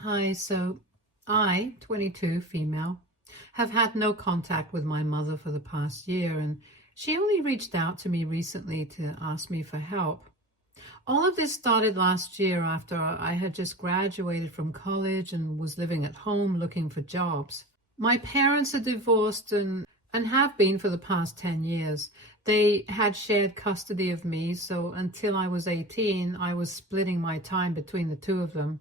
Hi, I, 22, female, have had no contact with my mother for the past year, and she only reached out to me recently to ask me for help. All of this started last year after I had just graduated from college and was living at home looking for jobs. My parents are divorced and have been for the past 10 years. They had shared custody of me, so until I was 18, I was splitting my time between the two of them.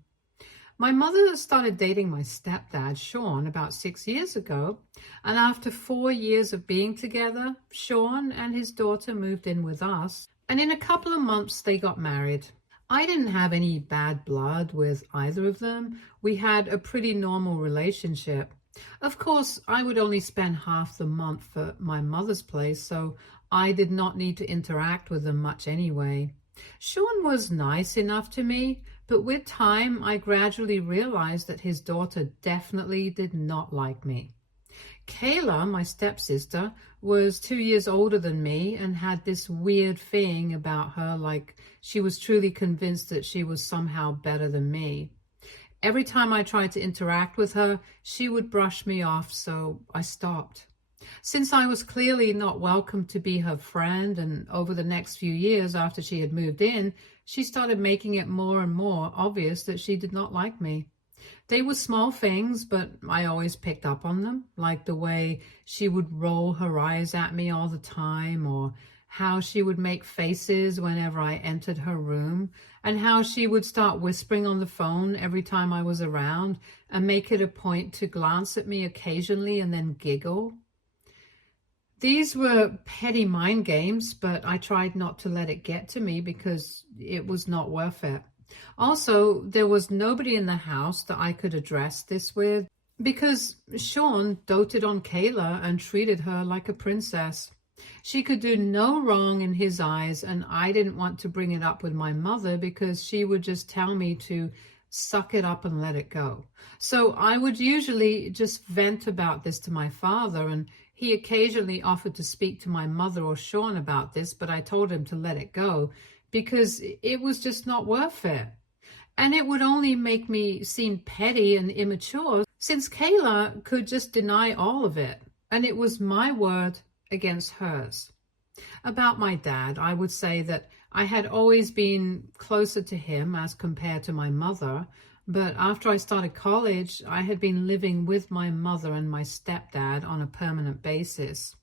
My mother started dating my stepdad, Sean, about 6 years ago, and after 4 years of being together, Sean and his daughter moved in with us, and in a couple of months they got married. I didn't have any bad blood with either of them. We had a pretty normal relationship. Of course, I would only spend half the month at my mother's place, so I did not need to interact with them much anyway. Sean was nice enough to me, but with time I gradually realized that his daughter definitely did not like me. Kayla, my stepsister, was 2 years older than me and had this weird thing about her, like she was truly convinced that she was somehow better than me. Every time I tried to interact with her, she would brush me off, so I stopped. Since I was clearly not welcome to be her friend, and over the next few years after she had moved in, she started making it more and more obvious that she did not like me. They were small things, but I always picked up on them, like the way she would roll her eyes at me all the time, or how she would make faces whenever I entered her room, and how she would start whispering on the phone every time I was around and make it a point to glance at me occasionally and then giggle. These were petty mind games, but I tried not to let it get to me because it was not worth it. Also, there was nobody in the house that I could address this with because Sean doted on Kayla and treated her like a princess. She could do no wrong in his eyes, and I didn't want to bring it up with my mother because she would just tell me to suck it up and let it go. So I would usually just vent about this to my father, and he occasionally offered to speak to my mother or Sean about this, but I told him to let it go because it was just not worth it. And it would only make me seem petty and immature since Kayla could just deny all of it. And it was my word against hers. About my dad, I would say that I had always been closer to him as compared to my mother, but after I started college, I had been living with my mother and my stepdad on a permanent basis.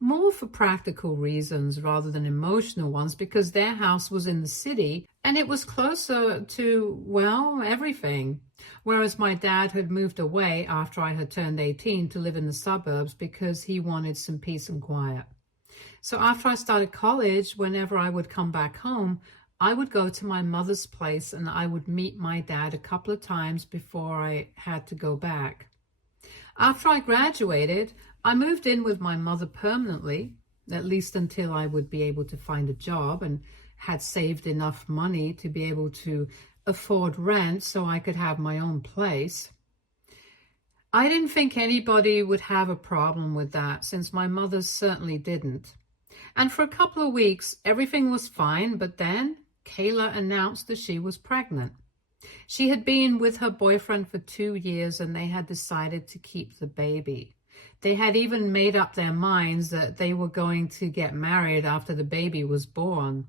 More for practical reasons rather than emotional ones, because their house was in the city and it was closer to, well, everything. Whereas my dad had moved away after I had turned 18 to live in the suburbs because he wanted some peace and quiet. So after I started college, whenever I would come back home, I would go to my mother's place and I would meet my dad a couple of times before I had to go back. After I graduated, I moved in with my mother permanently, at least until I would be able to find a job and had saved enough money to be able to afford rent so I could have my own place. I didn't think anybody would have a problem with that since my mother certainly didn't. And for a couple of weeks, everything was fine, but then Kayla announced that she was pregnant. She had been with her boyfriend for 2 years and they had decided to keep the baby. They had even made up their minds that they were going to get married after the baby was born.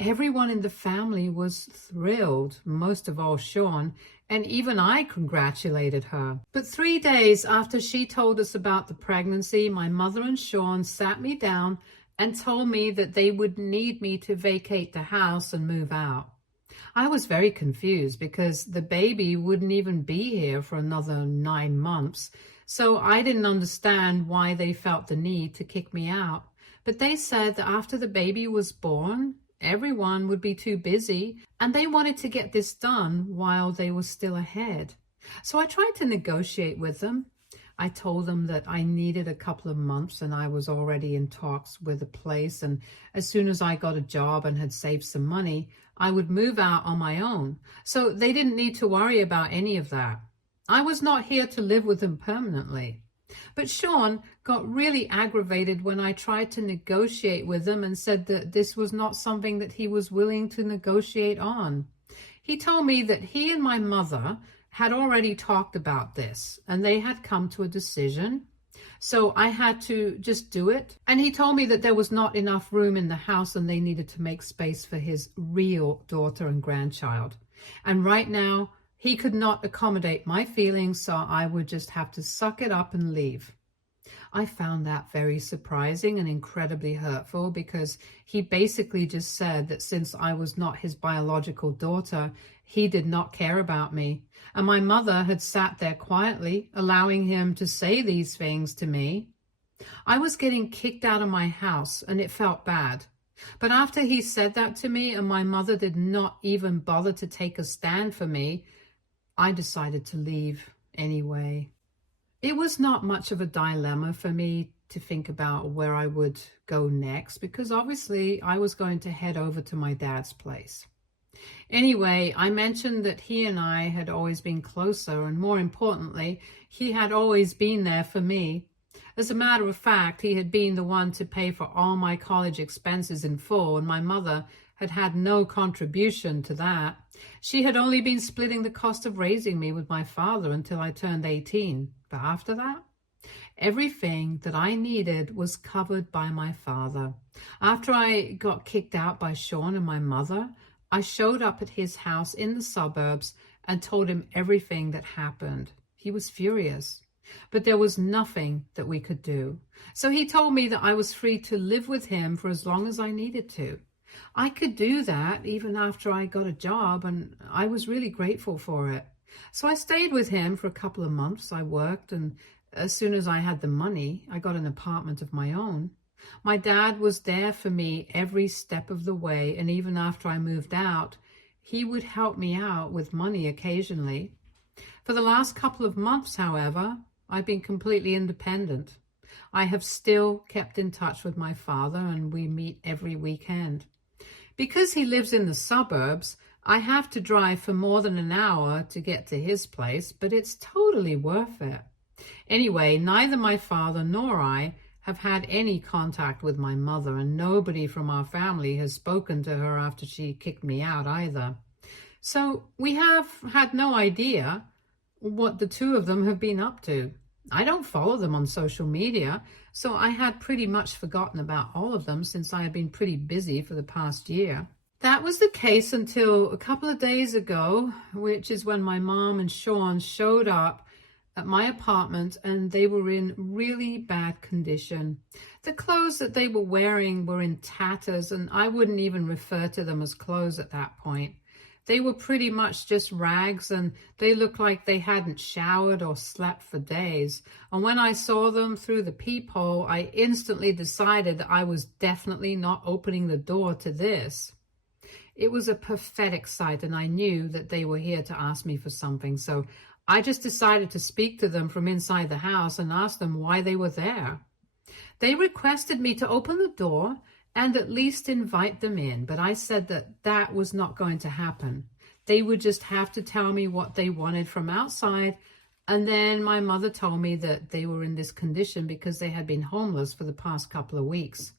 Everyone in the family was thrilled, most of all Sean, and even I congratulated her. But 3 days after she told us about the pregnancy, my mother and Sean sat me down and told me that they would need me to vacate the house and move out. I was very confused because the baby wouldn't even be here for another 9 months, so I didn't understand why they felt the need to kick me out. But they said that after the baby was born, everyone would be too busy and they wanted to get this done while they were still ahead. So I tried to negotiate with them. I told them that I needed a couple of months and I was already in talks with a place, and as soon as I got a job and had saved some money, I would move out on my own. So they didn't need to worry about any of that. I was not here to live with them permanently. But Sean got really aggravated when I tried to negotiate with him and said that this was not something that he was willing to negotiate on. He told me that he and my mother had already talked about this and they had come to a decision. So I had to just do it. And he told me that there was not enough room in the house and they needed to make space for his real daughter and grandchild. And right now, he could not accommodate my feelings, so I would just have to suck it up and leave. I found that very surprising and incredibly hurtful because he basically just said that since I was not his biological daughter, he did not care about me. And my mother had sat there quietly, allowing him to say these things to me. I was getting kicked out of my house and it felt bad. But after he said that to me and my mother did not even bother to take a stand for me, I decided to leave anyway. It was not much of a dilemma for me to think about where I would go next because obviously I was going to head over to my dad's place. Anyway, I mentioned that he and I had always been closer and more importantly, he had always been there for me. As a matter of fact, he had been the one to pay for all my college expenses in full and my mother had had no contribution to that. She had only been splitting the cost of raising me with my father until I turned 18. But after that, everything that I needed was covered by my father. After I got kicked out by Sean and my mother, I showed up at his house in the suburbs and told him everything that happened. He was furious, but there was nothing that we could do. So he told me that I was free to live with him for as long as I needed to. I could do that even after I got a job, and I was really grateful for it. So I stayed with him for a couple of months. I worked, and as soon as I had the money, I got an apartment of my own. My dad was there for me every step of the way, and even after I moved out, he would help me out with money occasionally. For the last couple of months, however, I've been completely independent. I have still kept in touch with my father, and we meet every weekend. Because he lives in the suburbs, I have to drive for more than an hour to get to his place, but it's totally worth it. Anyway, neither my father nor I have had any contact with my mother, and nobody from our family has spoken to her after she kicked me out either. So we have had no idea what the two of them have been up to. I don't follow them on social media, so I had pretty much forgotten about all of them since I had been pretty busy for the past year. That was the case until a couple of days ago, which is when my mom and Sean showed up at my apartment and they were in really bad condition. The clothes that they were wearing were in tatters and I wouldn't even refer to them as clothes at that point. They were pretty much just rags and they looked like they hadn't showered or slept for days. And when I saw them through the peephole, I instantly decided that I was definitely not opening the door to this. It was a pathetic sight and I knew that they were here to ask me for something. So I just decided to speak to them from inside the house and ask them why they were there. They requested me to open the door and at least invite them in, but I said that that was not going to happen. They would just have to tell me what they wanted from outside, and then my mother told me that they were in this condition because they had been homeless for the past couple of weeks.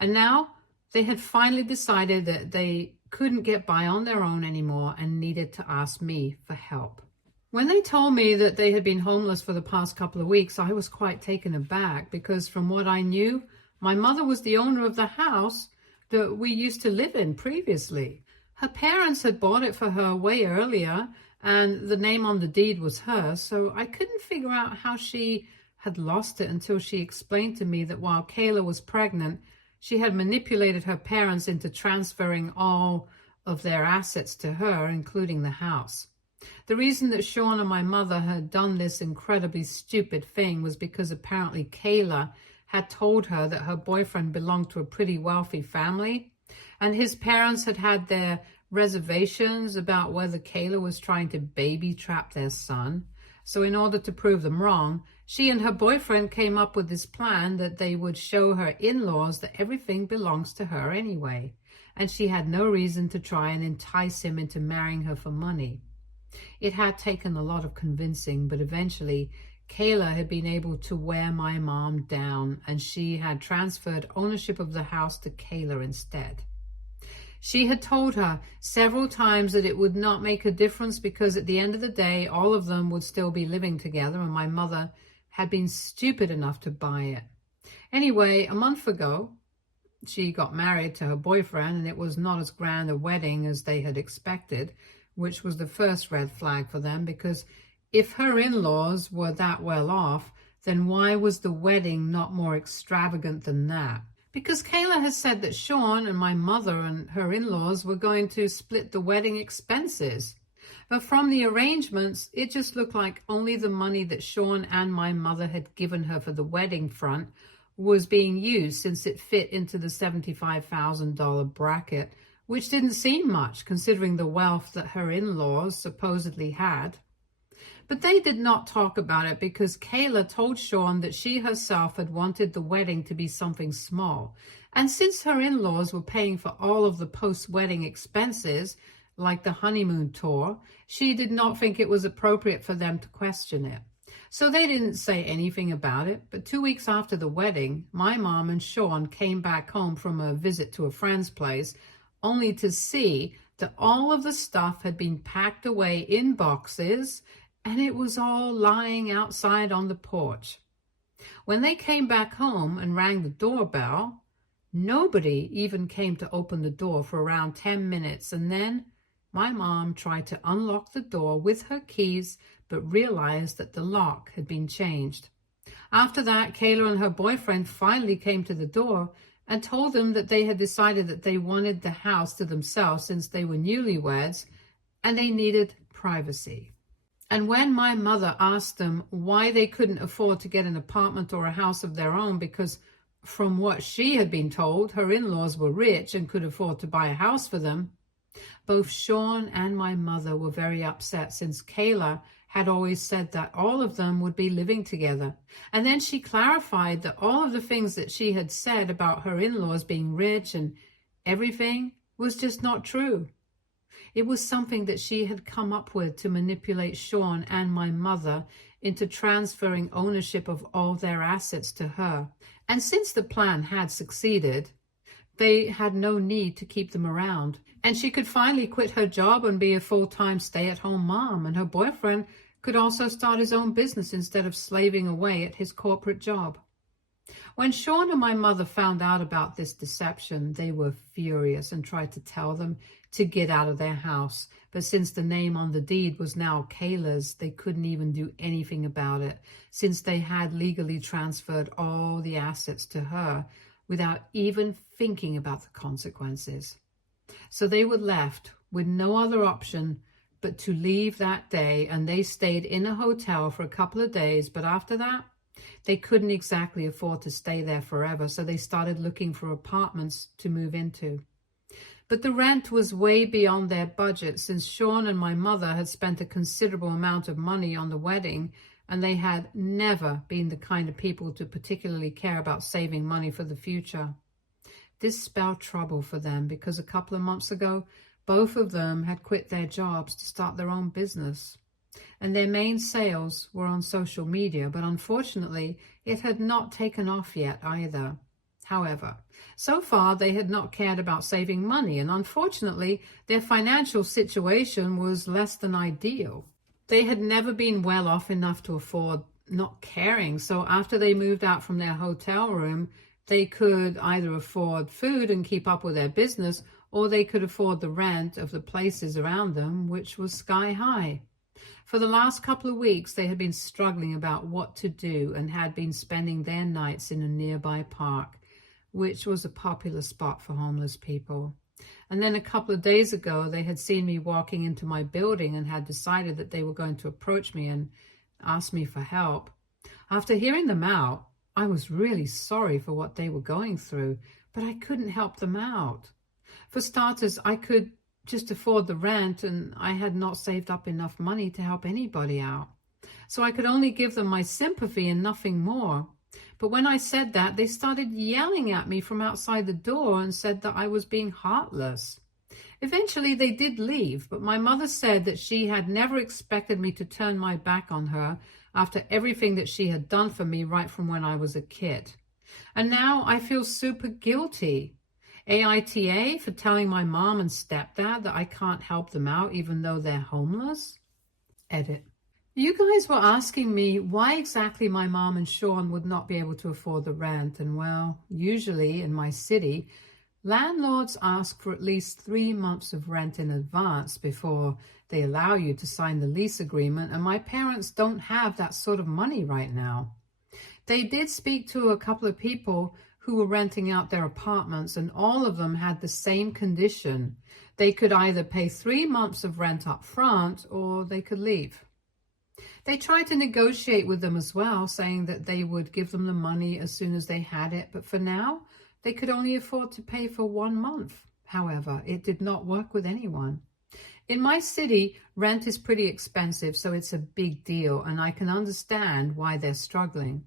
And now they had finally decided that they couldn't get by on their own anymore and needed to ask me for help. When they told me that they had been homeless for the past couple of weeks, I was quite taken aback because from what I knew, my mother was the owner of the house that we used to live in previously. Her parents had bought it for her way earlier, and the name on the deed was hers, so I couldn't figure out how she had lost it until she explained to me that while Kayla was pregnant, she had manipulated her parents into transferring all of their assets to her, including the house. The reason that Sean and my mother had done this incredibly stupid thing was because apparently Kayla had told her that her boyfriend belonged to a pretty wealthy family, and his parents had had their reservations about whether Kayla was trying to baby trap their son. So in order to prove them wrong, she and her boyfriend came up with this plan that they would show her in-laws that everything belongs to her anyway, and she had no reason to try and entice him into marrying her for money. It had taken a lot of convincing, but eventually Kayla had been able to wear my mom down, and she had transferred ownership of the house to Kayla instead. She had told her several times that it would not make a difference because at the end of the day, all of them would still be living together, and my mother had been stupid enough to buy it. Anyway, a month ago, she got married to her boyfriend, and it was not as grand a wedding as they had expected, which was the first red flag for them, because if her in-laws were that well off, then why was the wedding not more extravagant than that? Because Kayla has said that Sean and my mother and her in-laws were going to split the wedding expenses. But from the arrangements, it just looked like only the money that Sean and my mother had given her for the wedding front was being used, since it fit into the $75,000 bracket, which didn't seem much considering the wealth that her in-laws supposedly had. But they did not talk about it because Kayla told Sean that she herself had wanted the wedding to be something small. And since her in-laws were paying for all of the post-wedding expenses, like the honeymoon tour, she did not think it was appropriate for them to question it. So they didn't say anything about it. But 2 weeks after the wedding, my mom and Sean came back home from a visit to a friend's place, only to see that all of the stuff had been packed away in boxes, and it was all lying outside on the porch. When they came back home and rang the doorbell, nobody even came to open the door for around 10 minutes, and then my mom tried to unlock the door with her keys, but realized that the lock had been changed. After that, Kayla and her boyfriend finally came to the door and told them that they had decided that they wanted the house to themselves since they were newlyweds and they needed privacy. And when my mother asked them why they couldn't afford to get an apartment or a house of their own, because from what she had been told, her in-laws were rich and could afford to buy a house for them, both Sean and my mother were very upset, since Kayla had always said that all of them would be living together. And then she clarified that all of the things that she had said about her in-laws being rich and everything was just not true. It was something that she had come up with to manipulate Sean and my mother into transferring ownership of all their assets to her. And since the plan had succeeded, they had no need to keep them around. And she could finally quit her job and be a full-time stay-at-home mom. And her boyfriend could also start his own business instead of slaving away at his corporate job. When Sean and my mother found out about this deception, they were furious and tried to tell them to get out of their house. But since the name on the deed was now Kayla's, they couldn't even do anything about it, since they had legally transferred all the assets to her without even thinking about the consequences. So they were left with no other option but to leave that day, and they stayed in a hotel for a couple of days. But after that, they couldn't exactly afford to stay there forever, so they started looking for apartments to move into. But the rent was way beyond their budget, since Sean and my mother had spent a considerable amount of money on the wedding, and they had never been the kind of people to particularly care about saving money for the future. This spelled trouble for them because a couple of months ago, both of them had quit their jobs to start their own business. And their main sales were on social media, but unfortunately, it had not taken off yet either. However, so far they had not cared about saving money, and unfortunately, their financial situation was less than ideal. They had never been well off enough to afford not caring, so after they moved out from their hotel room, they could either afford food and keep up with their business, or they could afford the rent of the places around them, which was sky high. For the last couple of weeks, they had been struggling about what to do and had been spending their nights in a nearby park, which was a popular spot for homeless people. And then a couple of days ago, they had seen me walking into my building and had decided that they were going to approach me and ask me for help. After hearing them out, I was really sorry for what they were going through, but I couldn't help them out. For starters, I could just afford the rent, and I had not saved up enough money to help anybody out. So I could only give them my sympathy and nothing more. But when I said that, they started yelling at me from outside the door and said that I was being heartless. Eventually, they did leave, but my mother said that she had never expected me to turn my back on her after everything that she had done for me right from when I was a kid. And now I feel super guilty. AITA for telling my mom and stepdad that I can't help them out even though they're homeless. Edit. You guys were asking me why exactly my mom and Sean would not be able to afford the rent, and well, usually in my city, landlords ask for at least 3 months of rent in advance before they allow you to sign the lease agreement, and my parents don't have that sort of money right now. They did speak to a couple of people who were renting out their apartments, and all of them had the same condition. They could either pay 3 months of rent up front or they could leave. They tried to negotiate with them as well, saying that they would give them the money as soon as they had it, but for now, they could only afford to pay for 1 month. However, it did not work with anyone. In my city, rent is pretty expensive, so it's a big deal, and I can understand why they're struggling.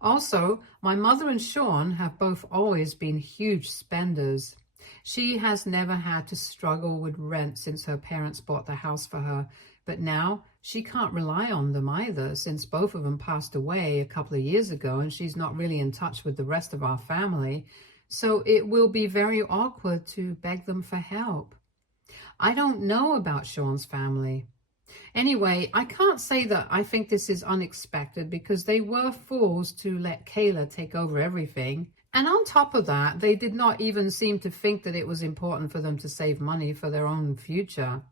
Also, my mother and Sean have both always been huge spenders. She has never had to struggle with rent since her parents bought the house for her, but now she can't rely on them either since both of them passed away a couple of years ago, and she's not really in touch with the rest of our family, so it will be very awkward to beg them for help. I don't know about Sean's family. Anyway, I can't say that I think this is unexpected because they were fools to let Kayla take over everything. And on top of that, they did not even seem to think that it was important for them to save money for their own future.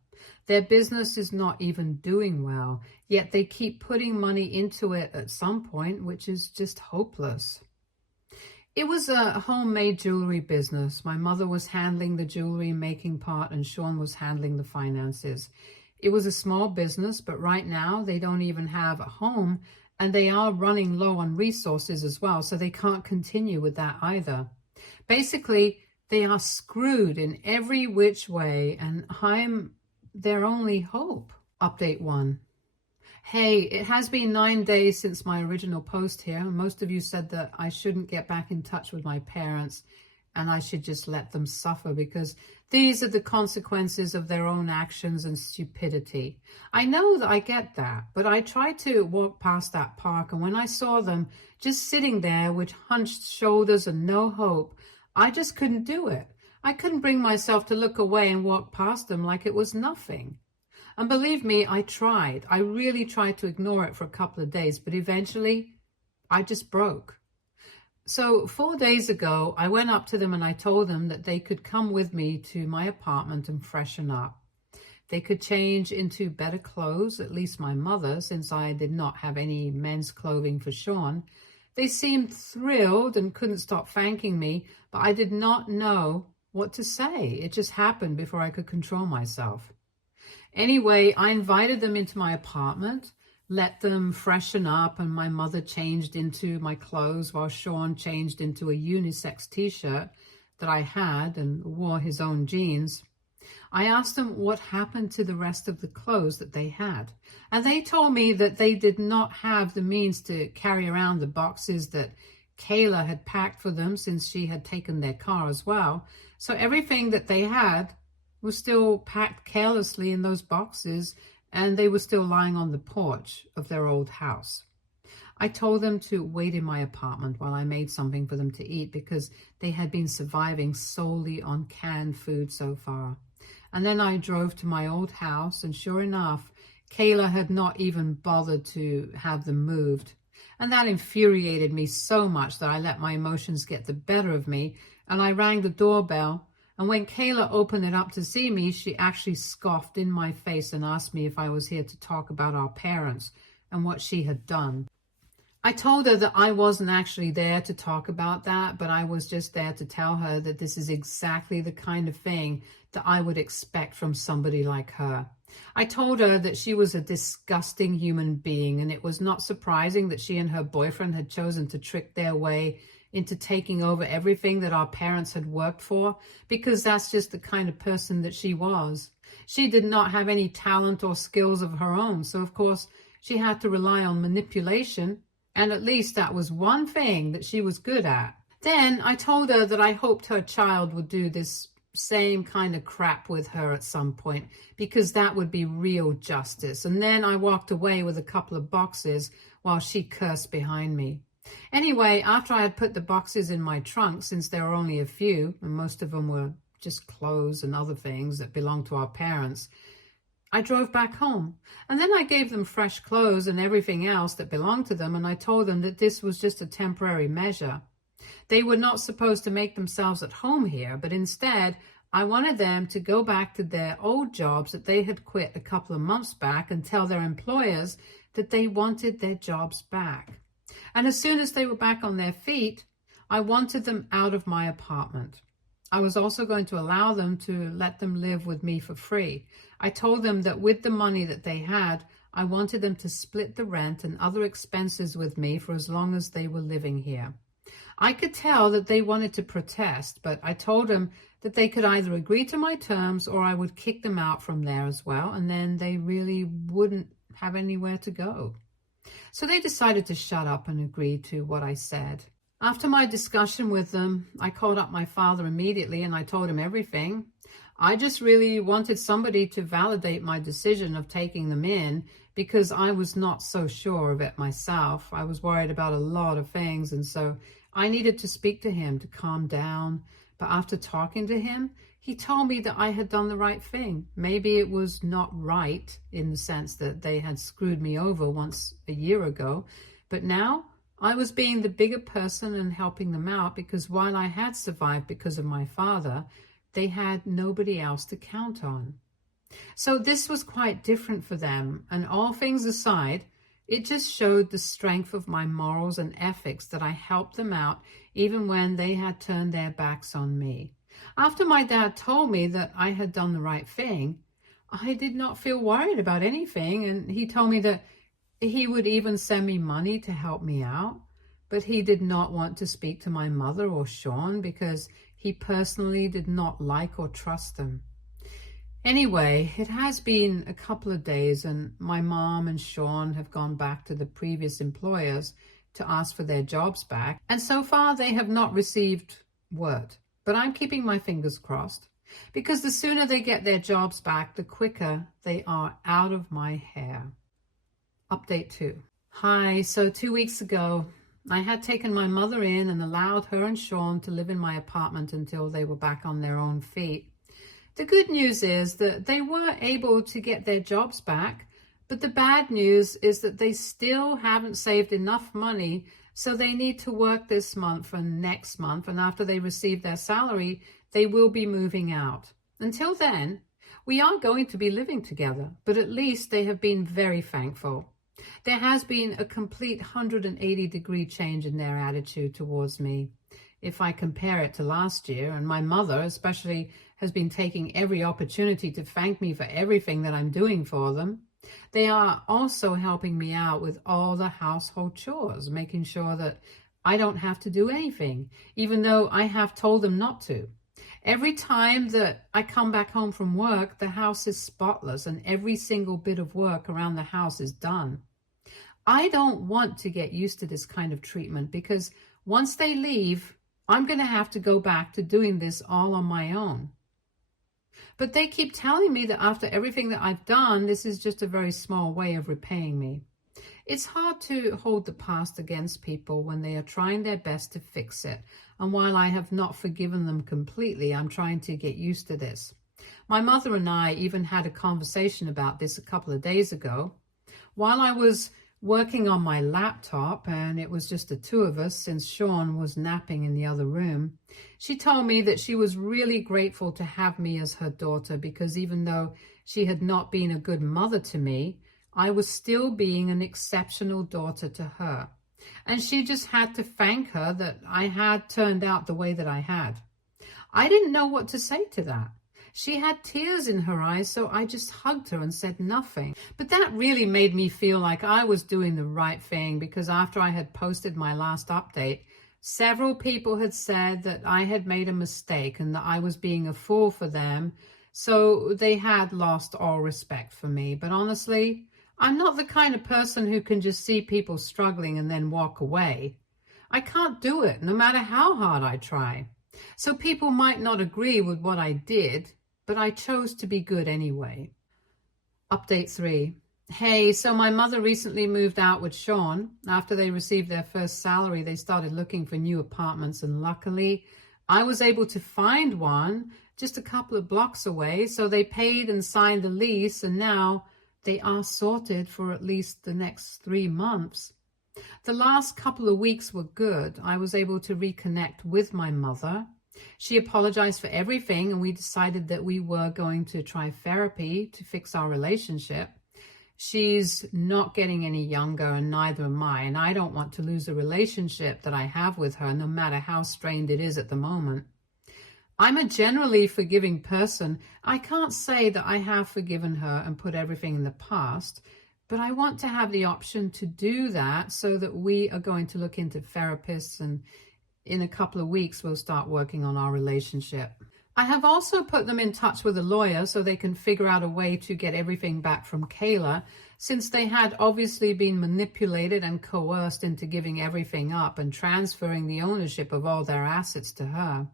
Their business is not even doing well, yet they keep putting money into it at some point, which is just hopeless. It was a homemade jewelry business. My mother was handling the jewelry making part and Sean was handling the finances. It was a small business, but right now they don't even have a home and they are running low on resources as well, so they can't continue with that either. Basically, they are screwed in every which way and I'm their only hope. Update 1. Hey, it has been 9 days since my original post here. Most of you said that I shouldn't get back in touch with my parents and I should just let them suffer because these are the consequences of their own actions and stupidity. I know that I get that, but I tried to walk past that park, and when I saw them just sitting there with hunched shoulders and no hope, I just couldn't do it. I couldn't bring myself to look away and walk past them like it was nothing. And believe me, I tried. I really tried to ignore it for a couple of days, but eventually I just broke. So 4 days ago, I went up to them and I told them that they could come with me to my apartment and freshen up. They could change into better clothes, at least my mother, since I did not have any men's clothing for Sean. They seemed thrilled and couldn't stop thanking me, but I did not know what to say. It just happened before I could control myself. Anyway, I invited them into my apartment, let them freshen up, and my mother changed into my clothes while Sean changed into a unisex t-shirt that I had and wore his own jeans. I asked them what happened to the rest of the clothes that they had, and they told me that they did not have the means to carry around the boxes that Kayla had packed for them since she had taken their car as well. So everything that they had was still packed carelessly in those boxes, and they were still lying on the porch of their old house. I told them to wait in my apartment while I made something for them to eat because they had been surviving solely on canned food so far. And then I drove to my old house, and sure enough, Kayla had not even bothered to have them moved. And that infuriated me so much that I let my emotions get the better of me, and I rang the doorbell. And when Kayla opened it up to see me, she actually scoffed in my face and asked me if I was here to talk about our parents and what she had done. I told her that I wasn't actually there to talk about that, but I was just there to tell her that this is exactly the kind of thing that I would expect from somebody like her. I told her that she was a disgusting human being, and it was not surprising that she and her boyfriend had chosen to trick their way into taking over everything that our parents had worked for, because that's just the kind of person that she was. She did not have any talent or skills of her own, so of course she had to rely on manipulation, and at least that was one thing that she was good at. Then I told her that I hoped her child would do this same kind of crap with her at some point, because that would be real justice. And then I walked away with a couple of boxes while she cursed behind me. Anyway, after I had put the boxes in my trunk, since there were only a few, and most of them were just clothes and other things that belonged to our parents, I drove back home. And then I gave them fresh clothes and everything else that belonged to them, and I told them that this was just a temporary measure. They were not supposed to make themselves at home here, but instead, I wanted them to go back to their old jobs that they had quit a couple of months back and tell their employers that they wanted their jobs back. And as soon as they were back on their feet, I wanted them out of my apartment. I was also going to allow them to let them live with me for free. I told them that with the money that they had, I wanted them to split the rent and other expenses with me for as long as they were living here. I could tell that they wanted to protest, but I told them that they could either agree to my terms or I would kick them out from there as well, and then they really wouldn't have anywhere to go. So they decided to shut up and agree to what I said. After my discussion with them, I called up my father immediately and I told him everything. I just really wanted somebody to validate my decision of taking them in because I was not so sure of it myself. I was worried about a lot of things, and so I needed to speak to him to calm down. But after talking to him, he told me that I had done the right thing. Maybe it was not right in the sense that they had screwed me over once a year ago, but now I was being the bigger person and helping them out because while I had survived because of my father, they had nobody else to count on. So this was quite different for them, and all things aside, it just showed the strength of my morals and ethics that I helped them out even when they had turned their backs on me. After my dad told me that I had done the right thing, I did not feel worried about anything, and he told me that he would even send me money to help me out, but he did not want to speak to my mother or Sean because he personally did not like or trust them. Anyway, it has been a couple of days and my mom and Sean have gone back to the previous employers to ask for their jobs back, and so far they have not received word. But I'm keeping my fingers crossed because the sooner they get their jobs back, the quicker they are out of my hair. Update 2. Hi, so 2 weeks ago, I had taken my mother in and allowed her and Sean to live in my apartment until they were back on their own feet. The good news is that they were able to get their jobs back, but the bad news is that they still haven't saved enough money, so they need to work this month and next month, and after they receive their salary, they will be moving out. Until then, we are going to be living together, but at least they have been very thankful. There has been a complete 180-degree change in their attitude towards me. If I compare it to last year, and my mother especially has been taking every opportunity to thank me for everything that I'm doing for them. They are also helping me out with all the household chores, making sure that I don't have to do anything, even though I have told them not to. Every time that I come back home from work, the house is spotless and every single bit of work around the house is done. I don't want to get used to this kind of treatment because once they leave, I'm going to have to go back to doing this all on my own. But they keep telling me that after everything that I've done, this is just a very small way of repaying me. It's hard to hold the past against people when they are trying their best to fix it. And while I have not forgiven them completely, I'm trying to get used to this. My mother and I even had a conversation about this a couple of days ago. While I was working on my laptop, and it was just the two of us since Sean was napping in the other room, she told me that she was really grateful to have me as her daughter because even though she had not been a good mother to me, I was still being an exceptional daughter to her. And she just had to thank her that I had turned out the way that I had. I didn't know what to say to that. She had tears in her eyes, so I just hugged her and said nothing. But that really made me feel like I was doing the right thing because after I had posted my last update, several people had said that I had made a mistake and that I was being a fool for them, so they had lost all respect for me. But honestly, I'm not the kind of person who can just see people struggling and then walk away. I can't do it, no matter how hard I try. So people might not agree with what I did, but I chose to be good anyway. Update 3. Hey, so my mother recently moved out with Sean. After they received their first salary, they started looking for new apartments, and luckily, I was able to find one just a couple of blocks away. So they paid and signed the lease, and now they are sorted for at least the next 3 months. The last couple of weeks were good. I was able to reconnect with my mother. She apologized for everything, and we decided that we were going to try therapy to fix our relationship. She's not getting any younger, and neither am I, and I don't want to lose a relationship that I have with her, no matter how strained it is at the moment. I'm a generally forgiving person. I can't say that I have forgiven her and put everything in the past, but I want to have the option to do that, so that we are going to look into therapists, and in a couple of weeks we'll start working on our relationship. I have also put them in touch with a lawyer so they can figure out a way to get everything back from Kayla, since they had obviously been manipulated and coerced into giving everything up and transferring the ownership of all their assets to her.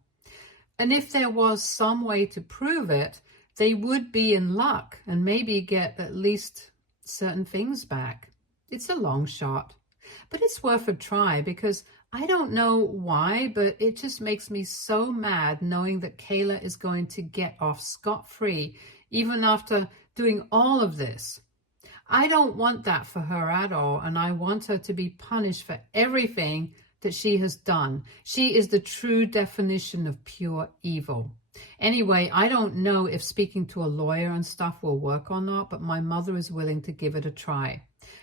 And if there was some way to prove it, they would be in luck and maybe get at least certain things back. It's a long shot, but it's worth a try, because I don't know why, but it just makes me so mad knowing that Kayla is going to get off scot-free even after doing all of this. I don't want that for her at all, and I want her to be punished for everything that she has done. She is the true definition of pure evil. Anyway, I don't know if speaking to a lawyer and stuff will work or not, but my mother is willing to give it a try.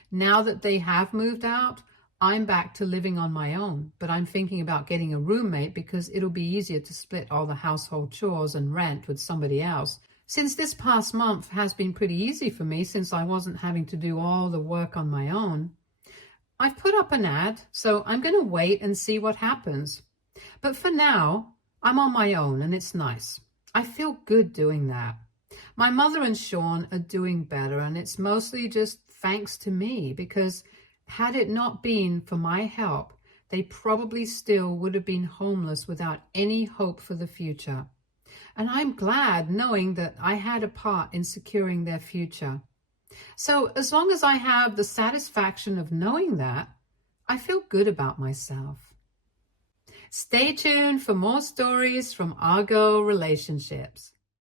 Now that they have moved out, I'm back to living on my own, but I'm thinking about getting a roommate because it'll be easier to split all the household chores and rent with somebody else. Since this past month has been pretty easy for me, since I wasn't having to do all the work on my own. I've put up an ad, so I'm going to wait and see what happens. But for now, I'm on my own, and it's nice. I feel good doing that. My mother and Sean are doing better, and it's mostly just thanks to me, because had it not been for my help, they probably still would have been homeless without any hope for the future. And I'm glad knowing that I had a part in securing their future. So as long as I have the satisfaction of knowing that, I feel good about myself. Stay tuned for more stories from Argo Relationships.